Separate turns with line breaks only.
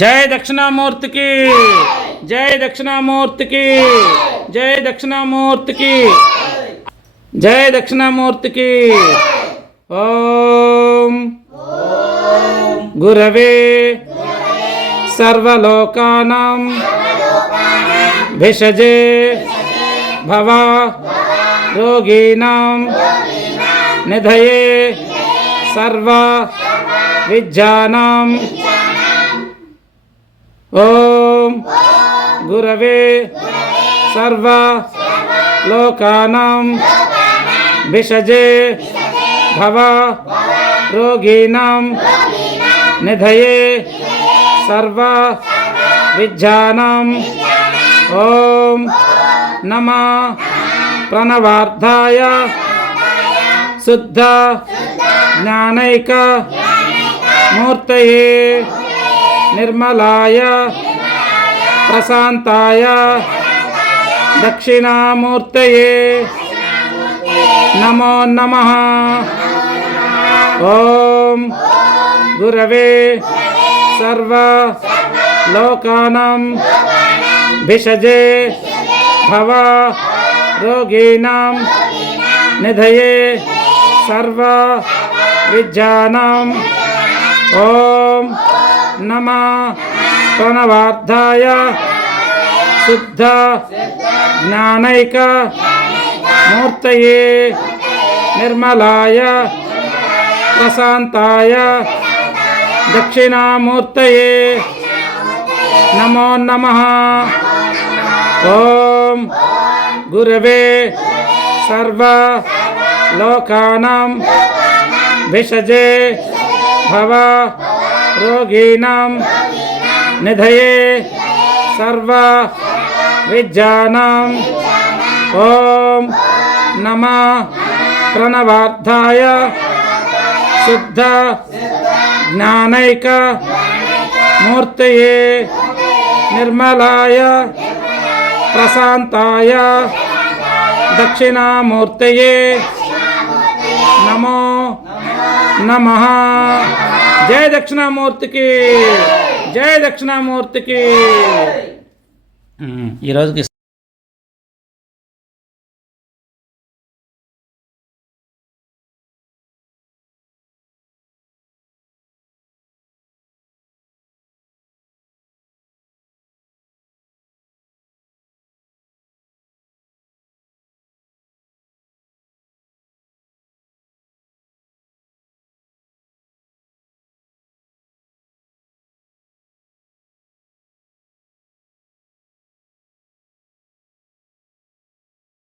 జై దక్షిణామూర్తికి జై దక్షిణామూర్తికి జై దక్షిణామూర్తికి జై దక్షిణామూర్తికి ఓం గురవే సర్వలోకానాం భిషజే భవ రోగీణాం నిధయే సర్వ విద్యానాం गुरवे सर्व लोकानां विषजे भव रोगीणां निधये सर्व विज्ञानम् ॐ नमः प्रणवार्थाय शुद्ध ज्ञानैक मूर्तये निर्मलाय प्रशाताय दक्षिणामूर्त नमो नमः। ॐ गुरव सर्व लोकानां भिषजे भवा रोगीणां निधये सर्व विज्ञान ओम नमः। प्रणवाध्याय शुद्ध ज्ञानक मूर्त निर्मलाय। प्रशाताय दक्षिणामूर्त नमो नम। ओं गुरव सर्वोका लोकानां भिषजे भव निधये सर्व विज्ञानम् ओम नमः। प्रणवार्थाय शुद्ध ज्ञानैक मूर्तये निर्मलाय प्रशान्ताय दक्षिणामूर्तये नमो नमः। जय दक्षिणामूर्ति की। జయ దక్షిణామూర్తికి ఉమ్, ఈ రోజుకి